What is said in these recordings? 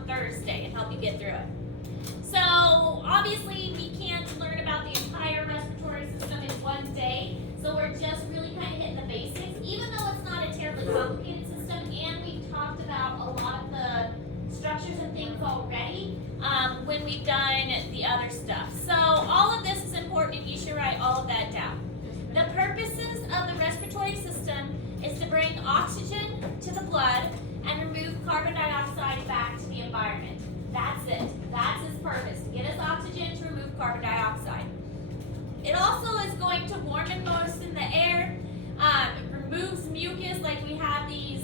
on Thursday and help you get through it. So obviously we can't learn about the entire respiratory system in one day. So we're just really kind of hitting the basics, even though it's not a terribly complicated system, and we've talked about a lot of the structures and things already when we've done the other stuff. So all of this is important, and you should write all of that down. The purposes of the respiratory system is to bring oxygen to the blood and remove carbon dioxide back to the environment. That's it. That's its purpose, to get us oxygen, to remove carbon dioxide. It also is going to warm and moisten the air, removes mucus, like we have these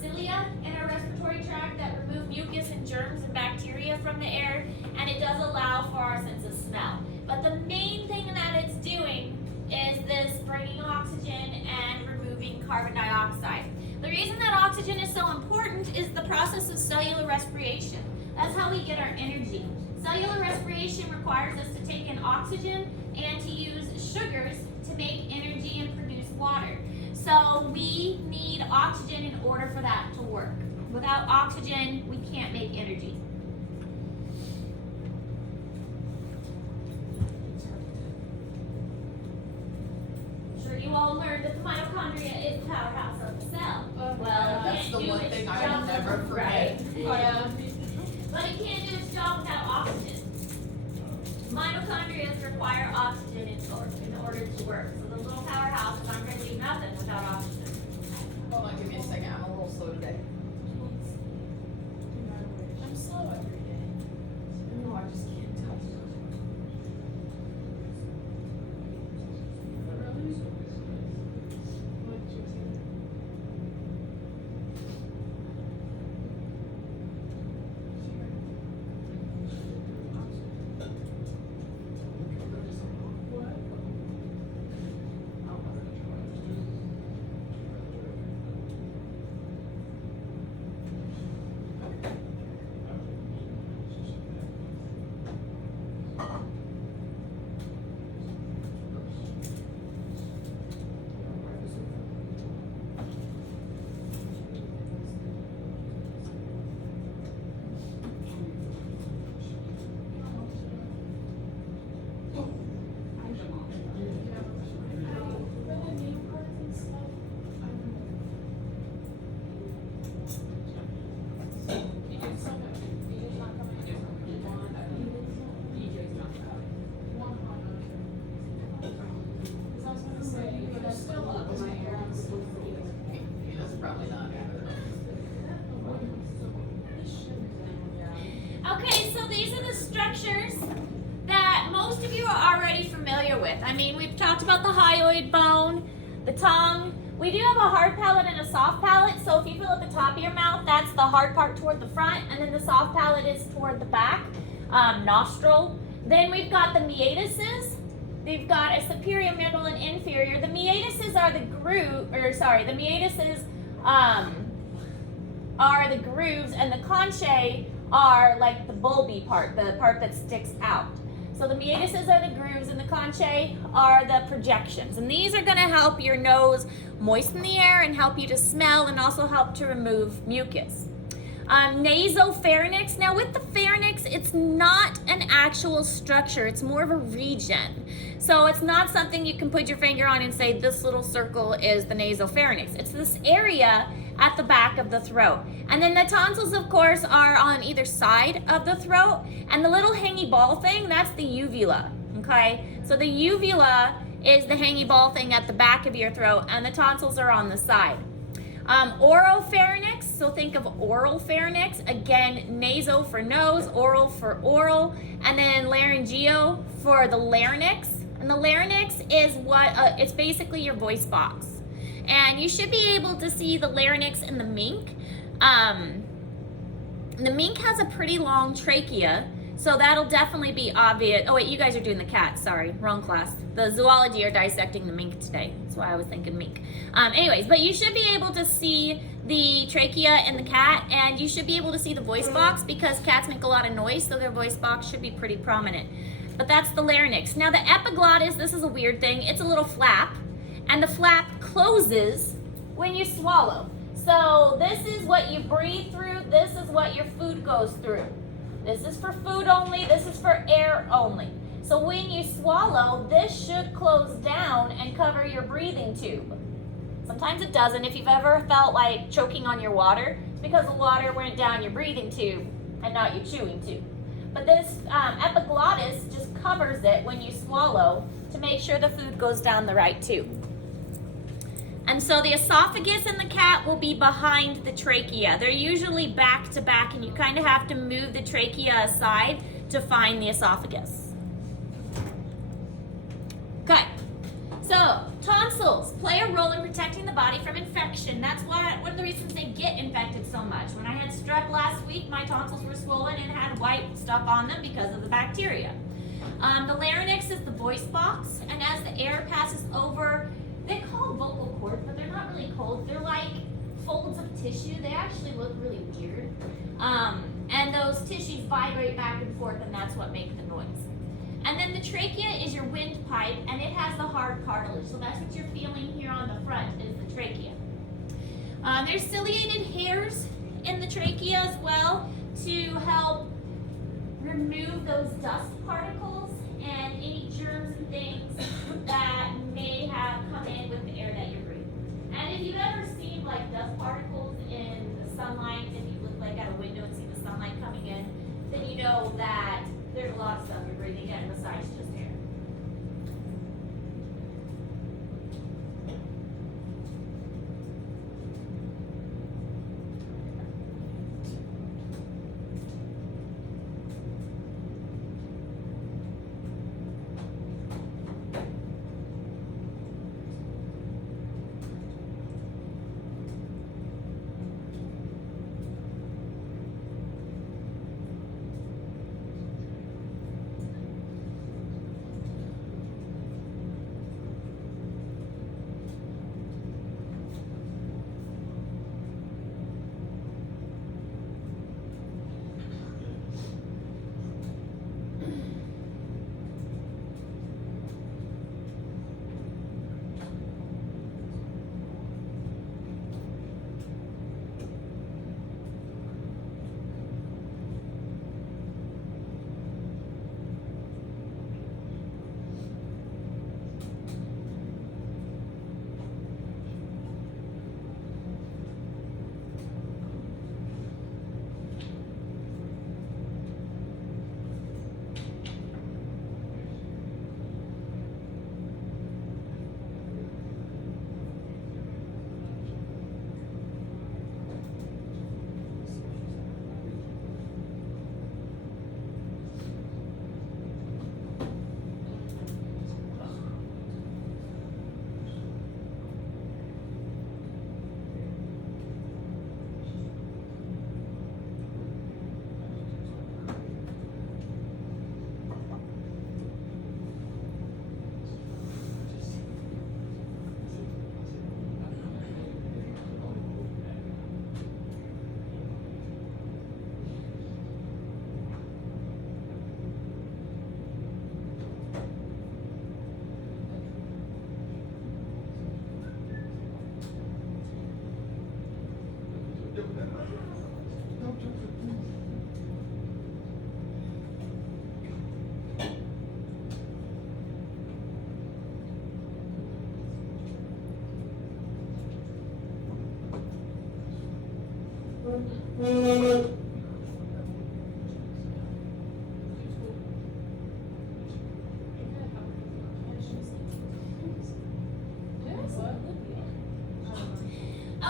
cilia in our respiratory tract that remove mucus and germs and bacteria from the air, and it does allow for our sense of smell. But the main thing that it's doing is this bringing oxygen and removing carbon dioxide. The reason that oxygen is so important is the process of cellular respiration. That's how we get our energy. Cellular respiration requires us to take in oxygen and to use sugars to make energy and produce water. So we need oxygen in order for that to work. Without oxygen, we can't make energy. Sure, you all learned that the mitochondria is the powerhouse of the cell. Well, that's the one thing I will never forget. Right. But it can't do its job without oxygen. Mitochondria require oxygen in order to work. So the little powerhouse is not going to do nothing without oxygen. Hold on, give me a second. I'm a little slow today. I'm slow every day. No, I just can't touch it. Okay, so these are the structures that most of you are already familiar with. I mean, we've talked about the hyoid bone, the tongue. We do have a hard palate and a soft palate, so if you feel at the top of your mouth, that's the hard part toward the front, and then the soft palate is toward the back, nostril. Then we've got the meatuses. They've got a superior, middle, and inferior. The meatuses are the the meatuses are the grooves, and the conchae are like the bulby part, the part that sticks out. So the meatuses are the grooves, and the conchae are the projections. And these are going to help your nose moisten the air and help you to smell, and also help to remove mucus. Nasopharynx. Now with the pharynx, it's not an actual structure, it's more of a region. So it's not something you can put your finger on and say this little circle is the nasopharynx. It's this area at the back of the throat. And then the tonsils, of course, are on either side of the throat. And the little hangy ball thing, that's the uvula, okay? So the uvula is the hangy ball thing at the back of your throat, and the tonsils are on the side. Oropharynx, so think of oral pharynx. Again, naso for nose, oral for oral, and then laryngeo for the larynx. And the larynx is it's basically your voice box. And you should be able to see the larynx in the mink. The mink has a pretty long trachea, so that'll definitely be obvious. Oh wait, you guys are doing the cat, sorry, wrong class. The zoology are dissecting the mink today. That's why I was thinking mink. Anyways, but you should be able to see the trachea in the cat, and you should be able to see the voice box because cats make a lot of noise, so their voice box should be pretty prominent. But that's the larynx. Now the epiglottis, this is a weird thing. It's a little flap, and the flap closes when you swallow. So this is what you breathe through. this is what your food goes through. This is for food only, this is for air only. So when you swallow, this should close down and cover your breathing tube. Sometimes it doesn't. If you've ever felt like choking on your water, it's because the water went down your breathing tube and not your chewing tube. But this epiglottis just covers it when you swallow to make sure the food goes down the right tube. And so the esophagus in the cat will be behind the trachea. They're usually back to back, and you kind of have to move the trachea aside to find the esophagus. Okay, so tonsils play a role in protecting the body from infection. That's one of the reasons they get infected so much. When I had strep last week, my tonsils were swollen and had white stuff on them because of the bacteria. The larynx is the voice box, and as the air passes over, they're called vocal cords, but they're not really cold. They're like folds of tissue. They actually look really weird. And those tissues vibrate back and forth, and that's what makes the noise. And then the trachea is your windpipe, and it has the hard cartilage. So that's what you're feeling here on the front is the trachea. There's ciliated hairs in the trachea as well to help remove those dust particles and any germs and things that may have come in with the air that you're breathing. And if you've ever seen like dust particles in the sunlight, if you look like at a window and see the sunlight coming in, then you know that there's a lot of stuff you're breathing in besides just air.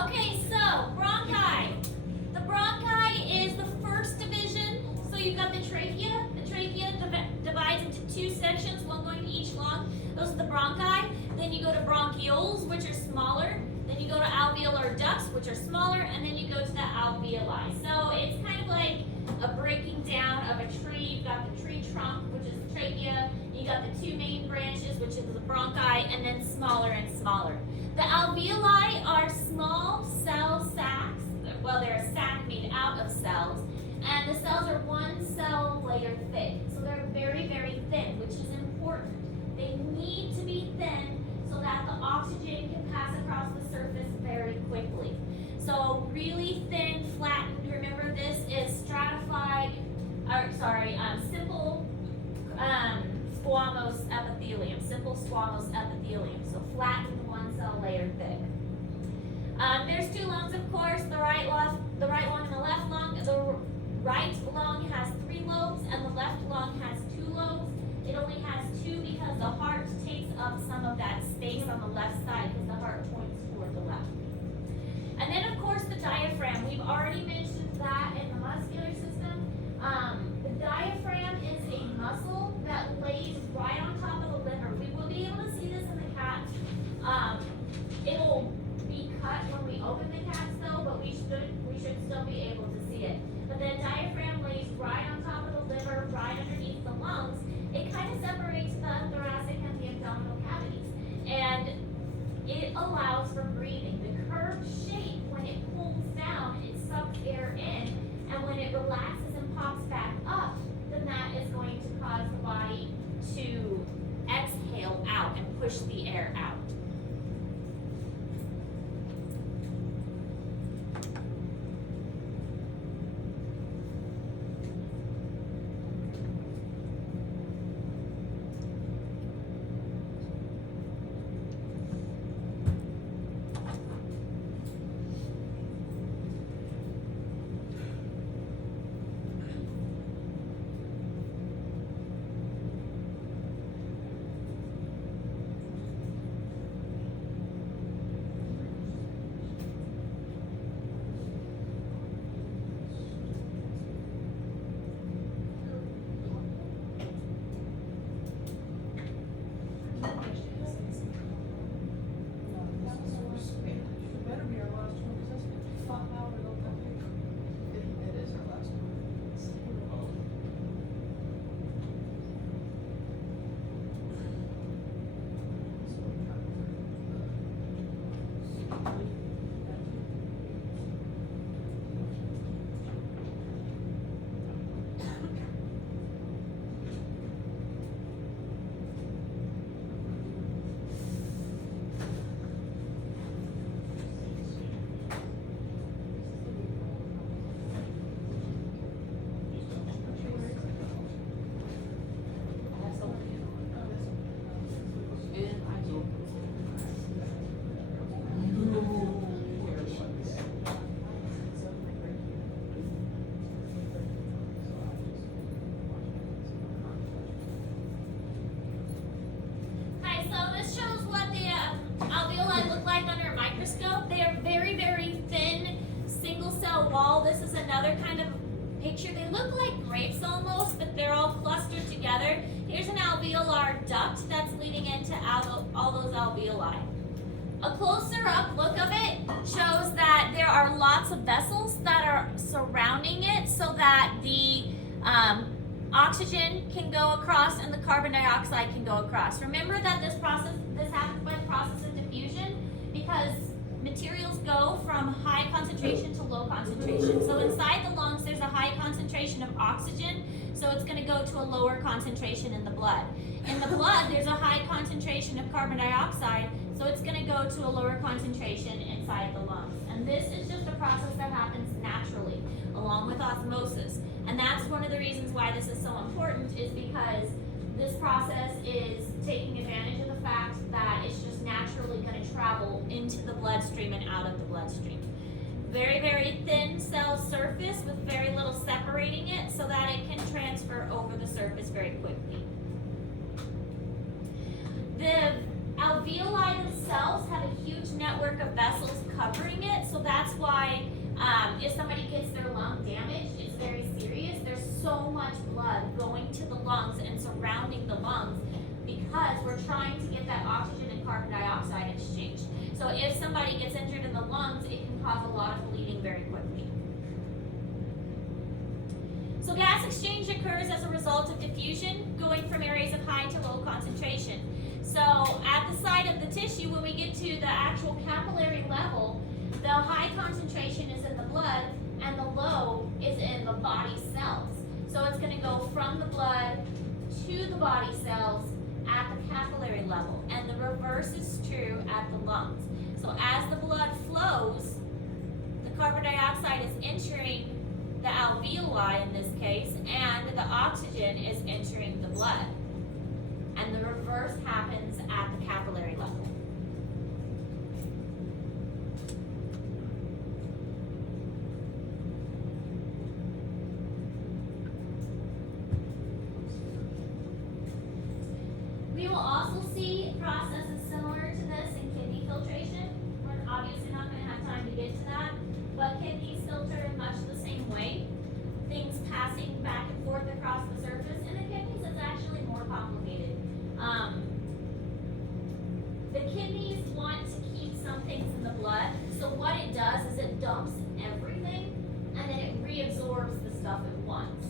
Okay, so bronchi. The bronchi is the first division. So you've got the trachea. The trachea divides into two sections, one going to each lung. Those are the bronchi. Then you go to bronchioles, which are smaller. Then you go to alveolar ducts, which are smaller, and then you go to the alveoli. So it's kind of like a breaking down of a tree. You've got the tree trunk, which is the trachea. You got the two main branches, which is the bronchi, and then smaller and smaller. The alveoli are small cell sacs. Well, they're a sac made out of cells, and the cells are one cell layer thick. So they're very, very thin, which is important. They need to be thin so that the oxygen can pass across the surface very quickly. So really thin, flattened, remember this is stratified, simple squamous epithelium, simple squamous epithelium, so flattened one cell layer thick. There's two lungs, of course, the right lung and the left lung. The right lung has 3 lobes and the left lung has 2 lobes. It only has 2 because the heart takes up some of that space on the left side because the heart points toward the left. And then, of course, the diaphragm. We've already mentioned that in the muscular system. The diaphragm is a muscle that lays right on top of the liver. We will be able to see this in the cat. It'll be cut when we open the cats though, but we should still be able to see it. But the diaphragm lays right on top of the liver, right underneath the lungs. It kind of separates the thoracic and the abdominal cavities. And it allows for breathing. The curved shape, when it pulls down, it sucks air in, and when it relaxes and pops back up, then that is going to cause the body to exhale out and push the air out. This is another kind of picture. They look like grapes almost, but they're all clustered together. Here's an alveolar duct that's leading into all those alveoli. A closer up look of it shows that there are lots of vessels that are surrounding it so that the oxygen can go across and the carbon dioxide can go across. Remember that this happens by the process of diffusion because materials go from high concentration to low concentration. So inside the lungs, there's a high concentration of oxygen, so it's going to go to a lower concentration in the blood. In the blood, there's a high concentration of carbon dioxide, so it's going to go to a lower concentration inside the lungs. And this is just a process that happens naturally, along with osmosis. And that's one of the reasons why this is so important, is because this process is taking advantage of the fact that it's just naturally going to travel into the bloodstream and out of the bloodstream. Very, very thin cell surface with very little separating it so that it can transfer over the surface very quickly. The alveoli themselves have a huge network of vessels covering it, so that's why if somebody gets their lung damaged, it's very serious. There's so much blood going to the lungs and surrounding the lungs because we're trying to get that oxygen and carbon dioxide exchange. So if somebody gets injured in the lungs, it can cause a lot of bleeding very quickly. So gas exchange occurs as a result of diffusion, going from areas of high to low concentration. So at the site of the tissue, when we get to the actual capillary level, the high concentration is in the blood and the low is in the body cells. So it's going to go from the blood to the body cells at the capillary level, and the reverse is true at the lungs. So as the blood flows carbon dioxide is entering the alveoli in this case, and the oxygen is entering the blood. And the reverse happens at the capillary level. We will also see processes similar to this in kidney filtration. We're obviously not going to have time to get to that, but kidneys filter in much the same way. Things passing back and forth across the surface. In the kidneys, it's actually more complicated. The kidneys want to keep some things in the blood, so what it does is it dumps everything, and then it reabsorbs the stuff at once.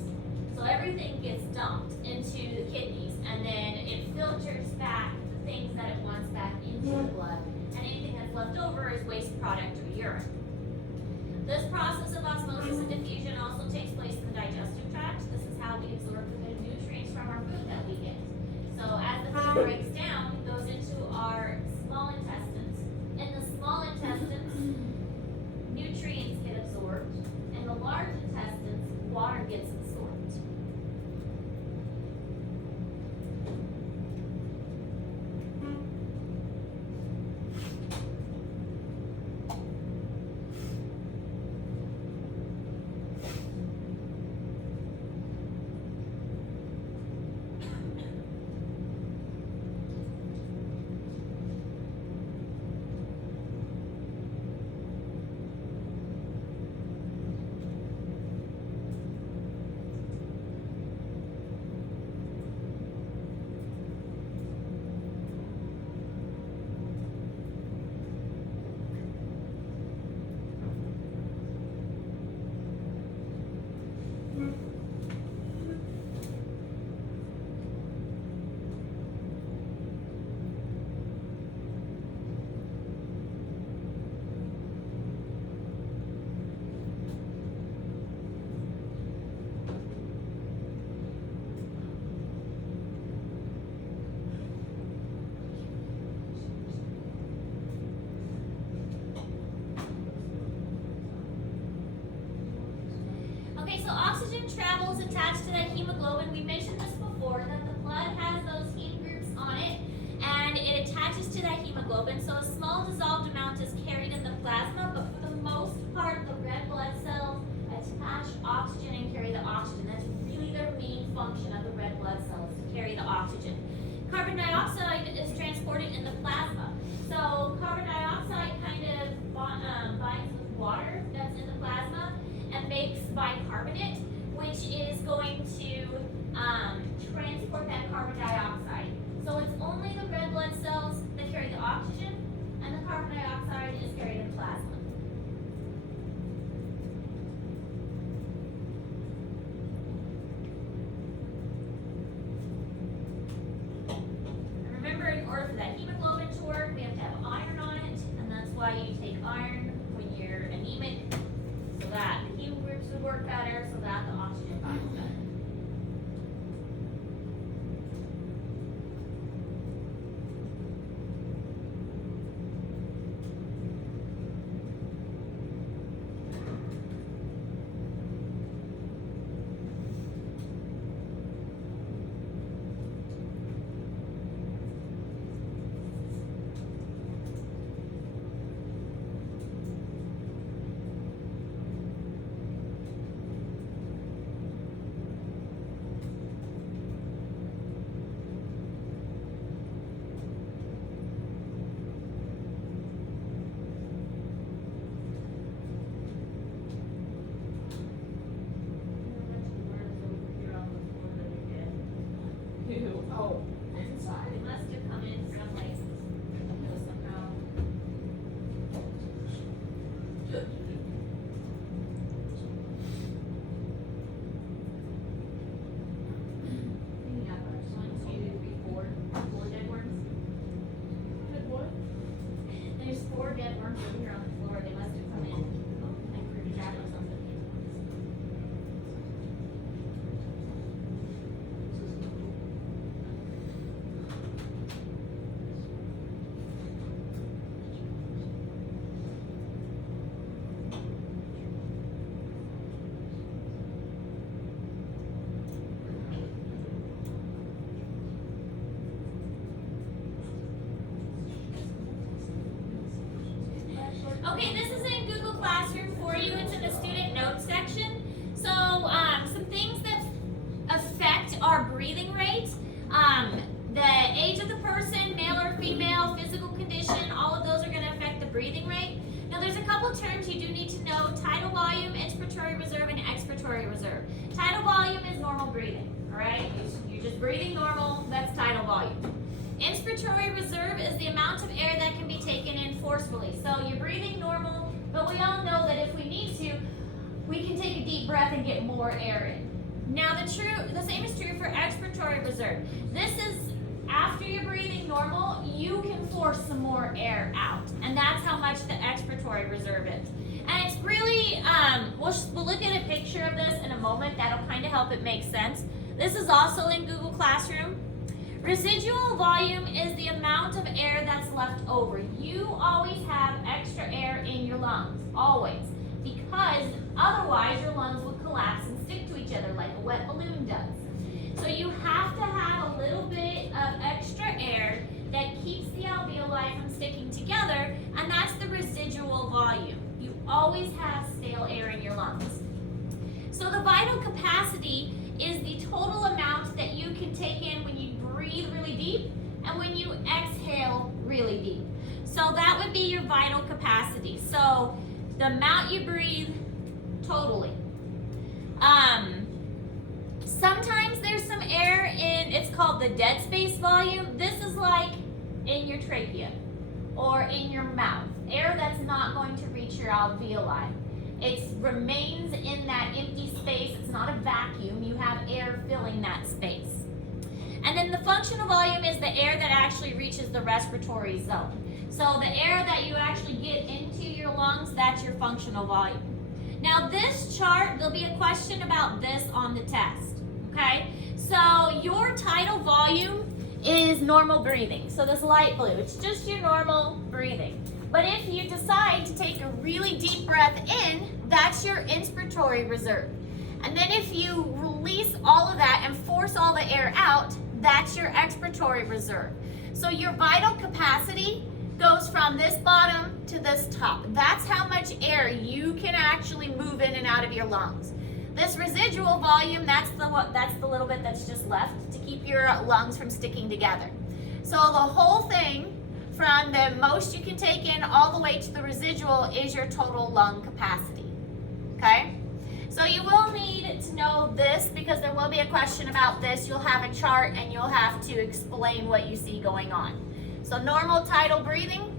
So everything gets dumped into the kidneys, and then it filters back the things that it wants back into the blood, and anything that's left over is waste product or urine. This process of osmosis and diffusion also takes place in the digestive tract. This is how we absorb the good nutrients from our food that we get. So as the food breaks down, it goes into our small intestines. In the small intestines, nutrients get absorbed. In the large intestines, water gets absorbed. Okay, so oxygen travels attached to that hemoglobin. We mentioned this before, that the blood has those heme groups on it, and it attaches to that hemoglobin. So a small dissolved amount is carried in the plasma, but for the most part, the red blood cells attach oxygen and carry the oxygen. That's really their main function of the red blood cells, to carry the oxygen. Carbon dioxide is transported in the plasma. So carbon dioxide kind of binds with water that's in the plasma and makes bicarbonate, which is going to transport that carbon dioxide. So it's only the red blood cells that carry the oxygen, and the carbon dioxide is carried in plasma. And remember, in order for that hemoglobin to work, we have to have iron on it, and that's why you take iron when you're anemic, so that the heme groups would work better, so that the oxygen binds better. Oh, inside. It must have come in some places. Somehow. We have our 1, 2, 3, 4 dead worms. Good boy. There's 4 dead worms over here on the floor. They must have come in and creepy trap or something. Okay, this is in Google Classroom for you. It's in the student notes section. So some things that affect our breathing rate, the age of the person, male or female, physical condition, all of those are going to affect the breathing rate. Now there's a couple terms you do need to know: tidal volume, inspiratory reserve, and expiratory reserve. Tidal volume is normal breathing, all right? You're just breathing normal, that's tidal volume. Inspiratory reserve is the amount of air that can be taken in forcefully. So you're breathing normal, but we all know that if we need to, we can take a deep breath and get more air in. Now the same is true for expiratory reserve. This is after you're breathing normal, you can force some more air out, and that's how much the expiratory reserve is. And it's really, we'll look at a picture of this in a moment. That'll kind of help it make sense. This is also in Google Classroom. Residual volume is the amount of air that's left over. You always have extra air in your lungs, always, because otherwise your lungs would collapse and stick to each other like a wet balloon does. So you have to have a little bit of extra air that keeps the alveoli from sticking together, and that's the residual volume. You always have stale air in your lungs. So the vital capacity is the total amount that you can take in when you breathe really deep and when you exhale really deep. So that would be your vital capacity. So the amount you breathe totally. Sometimes there's some air in, it's called the dead space volume. This is like in your trachea or in your mouth, air that's not going to reach your alveoli. It remains in that empty space. It's not a vacuum. You have air filling that space. And then the functional volume is the air that actually reaches the respiratory zone. So the air that you actually get into your lungs, that's your functional volume. Now this chart, there'll be a question about this on the test, okay? So your tidal volume is normal breathing. So this light blue, it's just your normal breathing. But if you decide to take a really deep breath in, that's your inspiratory reserve. And then if you release all of that and force all the air out, that's your expiratory reserve. So your vital capacity goes from this bottom to this top. That's how much air you can actually move in and out of your lungs. This residual volume, that's the little bit that's just left to keep your lungs from sticking together. So the whole thing, from the most you can take in all the way to the residual, is your total lung capacity, okay? So you will need to know this because there will be a question about this. You'll have a chart and you'll have to explain what you see going on. So normal tidal breathing,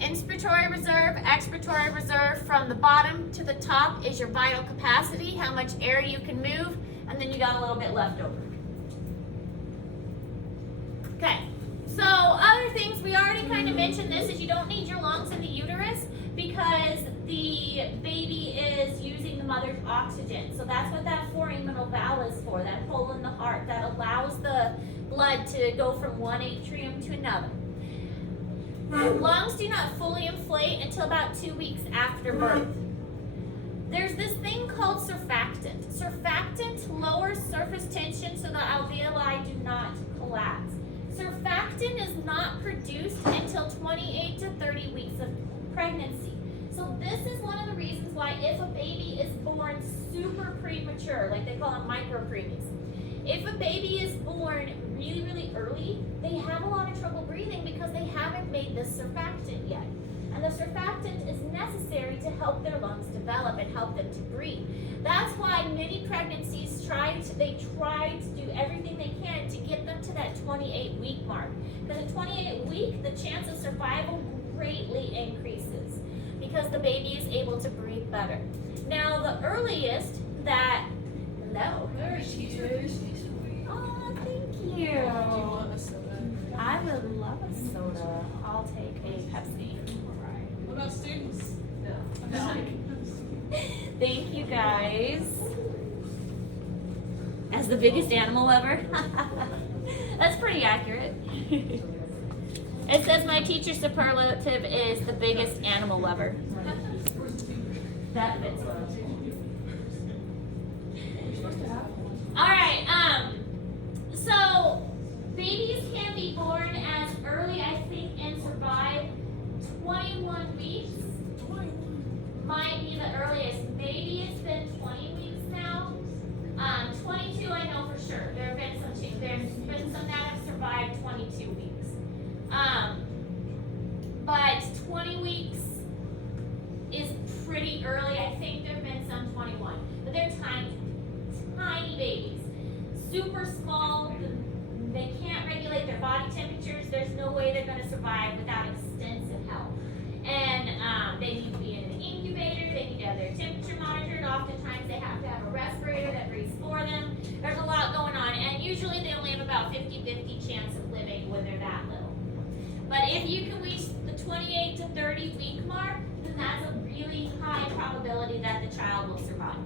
inspiratory reserve, expiratory reserve, from the bottom to the top is your vital capacity, how much air you can move, and then you got a little bit left over. Okay. So other things, we already kind of mentioned this, is you don't need your lungs in the uterus because the baby is using the mother's oxygen. So that's what that foraminal valve is for, that hole in the heart that allows the blood to go from one atrium to another. Lungs do not fully inflate until about 2 weeks after birth. There's this thing called surfactant. Surfactant lowers surface tension so the alveoli do not collapse. Surfactant is not produced until 28 to 30 weeks of pregnancy. So this is one of the reasons why if a baby is born super premature, like they call them micropreemies, if a baby is born really, really early, they have a lot of trouble breathing because they haven't made this surfactant yet. And the surfactant is necessary to help their lungs develop and help them to breathe. That's why many pregnancies try to do everything they can to get them to that 28-week mark. Because at 28 week, the chance of survival greatly increases because the baby is able to breathe better. Now, the earliest that, hello. There she is. Oh, thank you. Do you want a soda? I would love a soda. I'll take a Pepsi. What about students? No. Thank you guys. As the biggest animal lover. That's pretty accurate. It says my teacher superlative is the biggest animal lover. That fits well. Alright, so babies can be born as early, I think, and survive 21 weeks. earliest, maybe it's been 20 weeks now. 22 I know for sure. There have been some there's been some that have survived 22 weeks. But 20 weeks is pretty early. I think there have been some 21. But they're tiny, tiny babies. Super small. They can't regulate their body temperatures. There's no way they're going to survive without extensive help. And they need to be in an incubator. They need to have their temperature monitored. Oftentimes they have to have a respirator that breathes for them. There's a lot going on. And usually they only have about 50-50 chance of living when they're that little. But if you can reach the 28 to 30 week mark, then that's a really high probability that the child will survive.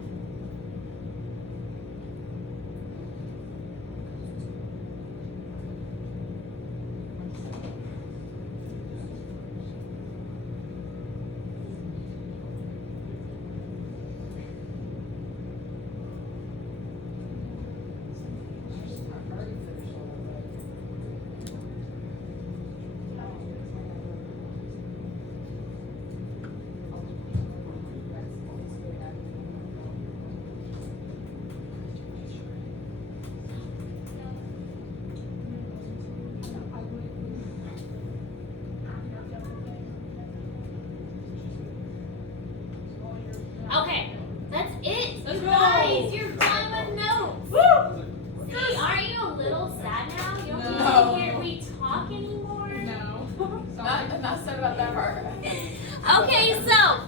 Okay, that's it. Let's You go. guys, you're done with notes. Woo! See, aren't you a little sad now? You don't No. want to hear me talk anymore? No. Not sad about that part. Okay, so,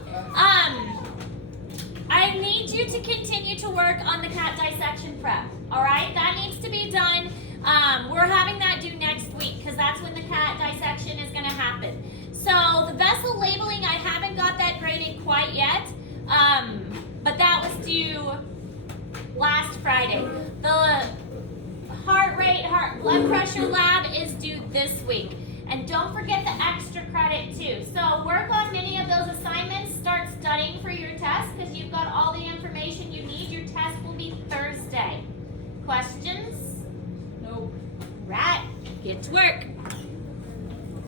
I need you to continue to work on the cat dissection prep. All right, that needs to be done. We're having that due next week because that's when the cat dissection is going to happen. So the vessel labeling, I haven't got that graded quite yet, but that was due last Friday. The blood pressure lab is due this week. And don't forget the extra credit too. So work on many of those assignments. Start studying for your test because you've got all the information you need. Your test will be Thursday. Questions? Nope. Right. Get to work.